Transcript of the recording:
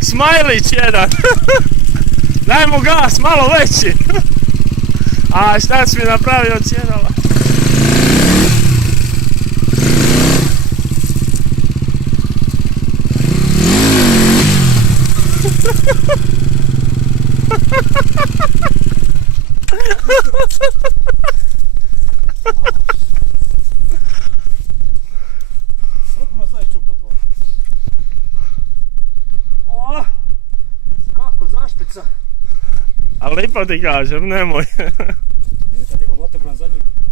Smajlić jedan. Daj mu gas, malo veći. A šta si mi napravio od sjedala? Kako zašpica? Ali ipak ti kažem, nemoj.